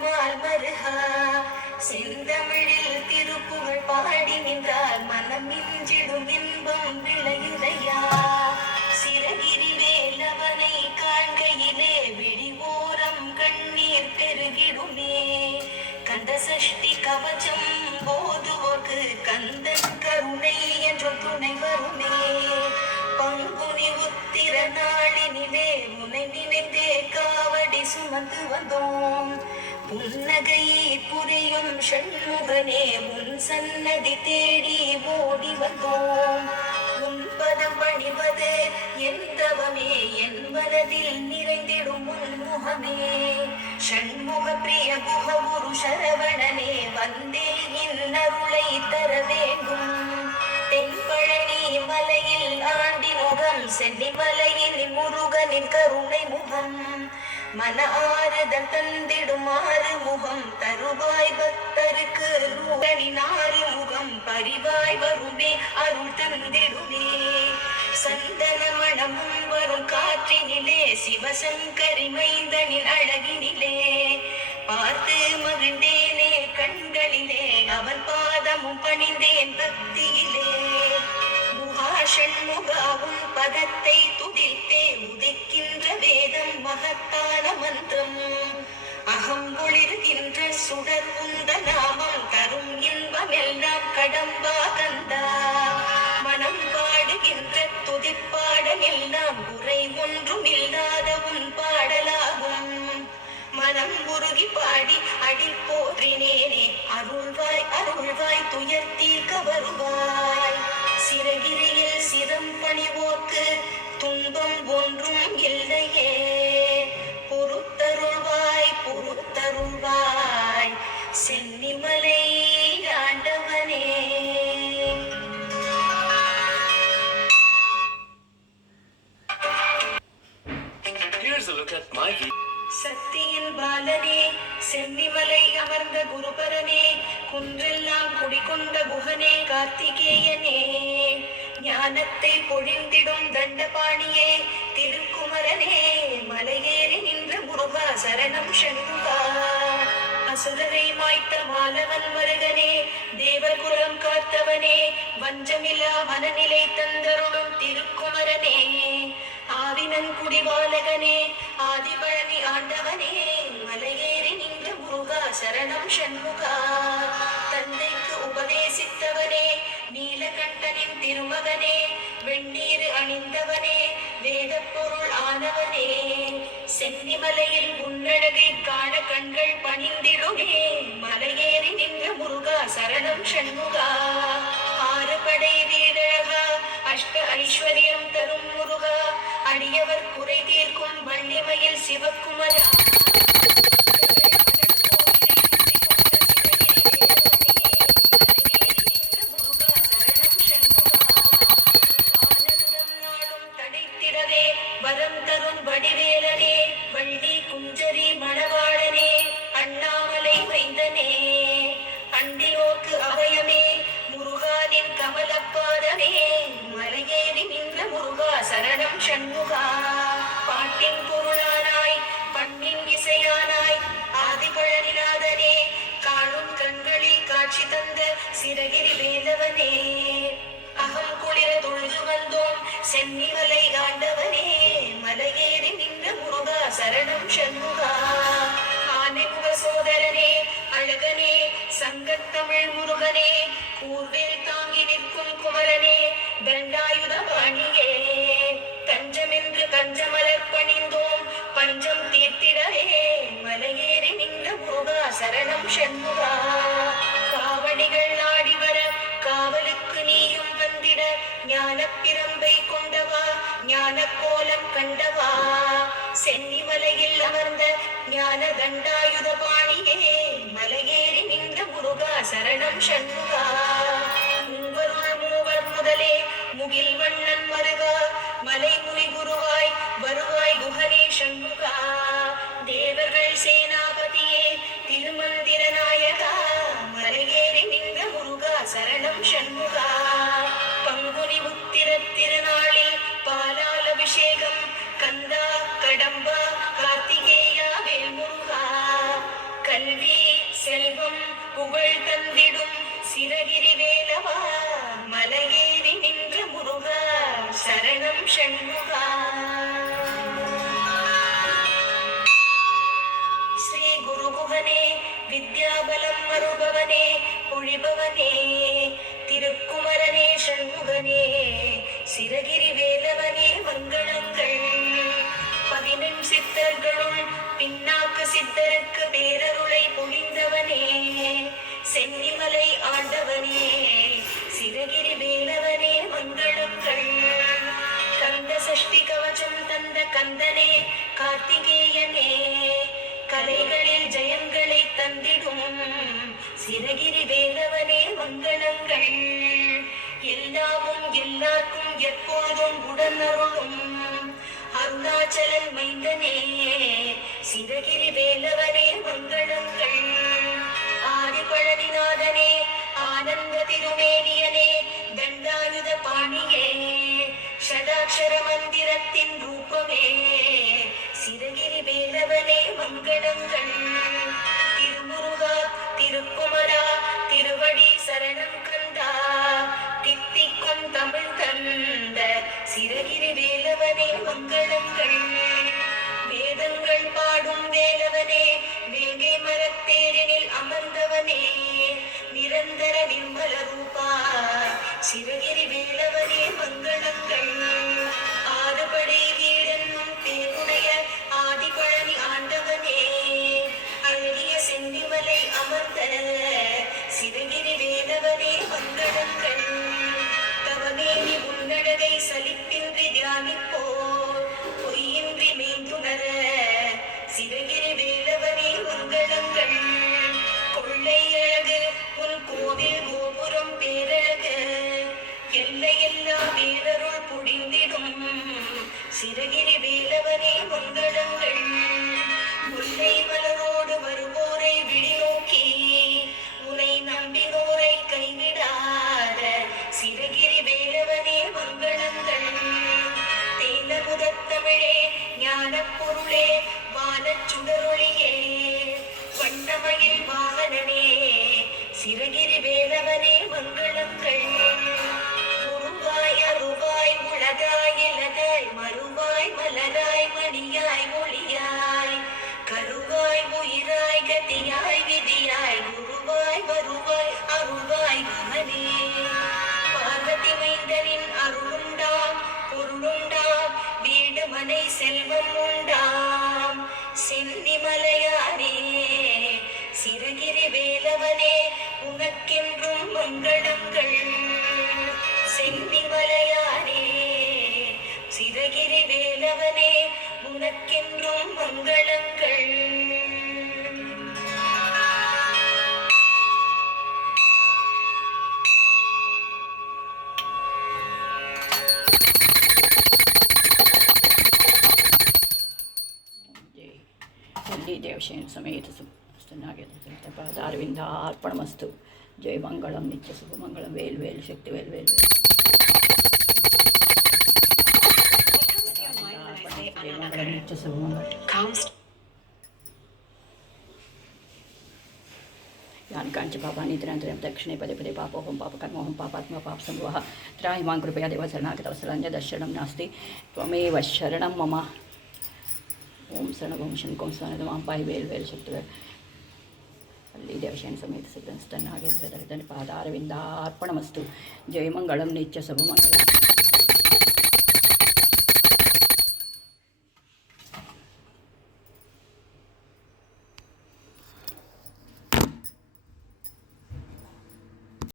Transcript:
நம்மால் மருகா செந்தமிழில் திருப்புகழ் பாடி நின்றால் மனம் மிஞ்சிடும் இன்பம் விளையுதையா சிறகிரி வேலவனை காண்கையிலே விழி ஓரம் கண்ணீர் பெருகிடுமே கந்த சஷ்டி கவச்சம் போதுவோர்க்கு கந்தன் கருணை என்ற துணை வருமே பங்குனி உத்திர நாளினிலே உனை நினைத்தே காவடி சுமந்து வந்தோம் புன்னகையை புரியும் ஷண்முகனே உன் சன்னதி தேடி ஓடி வந்தோம் உன் பதம் பணிவது என் தவமே என் மனதில் நிறைந்திடும் உன் முகமே ஷண்முக பிரிய குரு சரவணனே வந்தே இன்னருளை தர வேண்டும் தென்பழனி மலையில் ஆண்டி முகம் சென்னிமலையில் முருகனின் கருணை முகம் மன ஆறுதல் தந்திடும் ஆறு முகம் தருவாய் பக்தருக்கு நூறனின் ஆறு முகம் பரிவாய் வருமே அருள் தந்திடுமே சந்தன மணமும் வரும் காற்றினிலே சிவசங்கரி மைந்தனின் அழகினிலே பார்த்து மகிழ்ந்தேனே கண்களிலே அவன் பாதமும் பணிந்தேன் பக்தியிலே ஷண்முகாவும் பதத்தை துதித்தே உதிக்கின்ற வேதம் மகத்தான மந்திரம் அகம் ஒளிர்கின்ற சுடர் உந்த நாமம் தரும் இன்பமெல்லாம் கடம்பா கந்தா மனம் பாடுகின்ற துதிப்பாடல் எல்லாம் குறை ஒன்றும் இல்லாத உன் பாடலாகும் மனம் உருகி பாடி அடி போற்றினேனே அருள்வாய் அருள்வாய் துயர் தீர்க்க வருவாய் சிறகிரியில் சிரம் பணிவோர்க்கு துன்பம் ஒன்றும் இல்லையே பொறுத்தருள்வாய் பொறுத்தருள்வாய் சென்னிமலை ஆண்டவனே Here's a look at my view. சக்தியின் பாலனே சென்னிமலை அமர்ந்த குருபரனே குன்றெல்லாம் குடிகொண்ட குகனே கார்த்திகேயனே ஞானத்தை பொழிந்திடும் தண்டபாணியே திருக்குமரனே மலையேறி நின்ற முருகா சரணம் ஷண்முகா அசுரரை மாய்த்த மாலவன் மருகனே தேவர் குலம் காத்தவனே வஞ்சமில்லா மனநிலை தந்தருளும் திருக்குமரனே ஆவினன் குடிபாலகனே ஆதிபழனி ஆண்டவனே மலையேறி நின்ற முருகா சரணம் ஷண்முகா தந்தைக்கு உபதேசித்தவனே நீலகண்டனின் திருமகனே வெண்ணீர் அணிந்தவனே வேதப் பொருள் ஆனவனே சென்னிமலையில் உன்னழகை காண கண்கள் பணிந்திடுமே மலையேறி நின்ற முருகா சரணம் ஷண்முகா ஆறுபடை வீரழகா அஷ்ட ஐஸ்வர்யம் தரும் முருகா அடியவர் குறை தீர்க்கும் வள்ளிமயில் சிவக்குமரா வரம் தரும் வடிவேலனே வள்ளி குஞ்சரி மணவாளனே அண்ணாமலை மைந்தனே அண்டியோர்க்கு அபயமே முருகானின் கமலப்பாதமே மலையேறி நின்ற முருகா சரணம் ஷண்முகா பாட்டின் பொருளானாய் பண்ணின் இசையானாய் ஆதிபழனிநாதனே காணும் கண்களில் காட்சி தந்த சிறகிரி வேலவனே அகம் குளிர தொழுது வந்தோம் சென்னிமலை ஆண்டவனே மலையேறி நின்ற முருகா சரணம் ஷண்முகா ஆனைமுக சோதரனே அழகனே சங்கத்தமிழ் முருகனே கூர்வேல் தாங்கி நிற்கும் குமரனே தண்டாயுத பாணியே தஞ்சமென்று கஞ்சமலர் பணிந்தோம் பஞ்சம் தீர்த்திடவே மலையேறி நின்ற முருகா சரணம் ஷண்முகா காவடிகள் ஆடி வர காவலுக்கு நீயும் வந்திட ஞான பிரம்பை கொண்டவா ஞான கோலம் கண்டவா சென்னிமலையில் அமர்ந்த ஞான தண்டாயுத பாணியே மலையேறி நின்ற முருகா சரணம் ஷண்முகா மூவருள் மூவர் முதலே முகில் வண்ணன் மருகா மலைமுனி குருவாய் வருவாய் குகனே ஷண்முகா தேவர்கள் சேனாபதியே திருமந்திர நாயகா மலையேறி நின்ற முருகா சரணம் ஷண்முகா பங்குனி உத்திர திருநாளில் பாலால் அபிஷேகம் கந்தா கடம்பா கார்த்திகேயா வேல்முருகா கல்வி செல்வம் புகழ் தந்திடும் சிரகிரி வேலவா மலையேறி நின்ற முருகா சரணம் ஷண்முகா. ஸ்ரீ குருகுகனே வித்யாபலம் அருபவனே பொழிபவனே திருக்குமரனே ஷண்முகனே சிரகிரி வேலவனே மங்களங்கள். 11 சித்தர்களுள் பின்னாக்கு சித்தருக்கு பேரருளை பொழிந்தவனே சென்னிமலை ஆண்டவனே சிரகிரி வேலவனே மங்களங்கள். கந்த சஷ்டி கவசம் தந்த கந்தனே கார்த்திகேயனே கலைகளில் ஜெயங்களை தந்திடும் சிரகிரி வேலவனே மங்களங்கள். எல்லாமும் எல்லாருக்கும் எப்போதும் உடனருளும் அருணாச்சலன் மைந்தனே சிரகிரி வேலவனே மங்களங்கள். ஆதிபழனிநாதனே ஆனந்த திருமேனியனே தண்டாயுத பாணியே ஷடாட்சர மந்திரத்தின் ரூபமே சிரகிரி வேலவனே மங்களங்கள். திருமுருகா திருக்குமரா திருவடி சரணம் கந்தா தித்திக்கும் தமிழ் தந்த சிரகிரி வேலவனே மங்களங்கள். வேதங்கள் பாடும் வேலவனே வேங்கை மரத்தேரினில் அமர்ந்தவனே நிரந்தர நிர்மல ரூபா சிரகிரி வேலவனே மங்களங்கள். ஆறுபடை வீடென்னும் பேருடைய ஆதிபழனி ஆண்டவனே அழகிய சென்னிமலை அமர்ந்த சிரகிரி வேலவனே மங்களங்கள். தவமேனி உன்னழகை சலிப்பின்றி தியானிப்போர் பொய்யின்றி மேந்துணர சிரகிரி வேலவனே மங்களங்கள். கொள்ளை அழகு உன் கோவில் கோபுரம் பேரழகு எல்லையெல்லாம் வேலருள் புடிந்திடும் சிரகிரி வேலவனே மங்களங்கள். முல்லை மலரோடு வருவோரை விழி நோக்கி உனை நம்பினோரை கைவிடாத சிரகிரி வேலவனே மங்களங்கள். தேனமுதத்தமிழே ஞானப் பொருளே வானச் சுடரொளியே வண்ணமயில் வாகனனே சிரகிரி வேலவனே மங்களங்கள். உருவாய் அருவாய் உலகாய் இலகாய் மறுவாய் மலராய் மணியாய் ஒளியாய் கருவாய் உயிராய் கதியாய் விதியாய் குருவாய் வருவாய் அருள்வாய் குமரே. பார்வதி மைந்தரின் அருளுண்டாம் பொருளுண்டாம் வீடு மனை செல்வம் உண்டாம் சென்னிமலையானே சிரகிரி வேலவனே உனக்கென்றும் மங்களங்கள். சென்னிமலையானே சிரகிரி வேலவனே உனக்கென்றும் மங்களங்கள். देवशयन समेत पादारविंदार्पणमस्तु. जय मंगलम नित्य शुभ मंगलम वेल वेल शक्ति वेल वेल जय मंगलम नित्य शुभ मंगलम. यानि कांच पापानि निरन्तरं दक्षिणे पदे पदे पापोहं पापकर्मोहं पापात्मा पापसंवः त्राहि मां कृपया देव शरणागतवत्सलान्य दर्शनं नास्ति त्वमेव शरणं मम. ओम शरणं शंकों शरणं पाहि वेल वेल शक्ति वेल अल्ली देवशयन समेत सिद्धं नागेन्द्र दर्शन पादारविंदार्पणमस्तु. जय मंगलम नित्य शुभ मंगलम.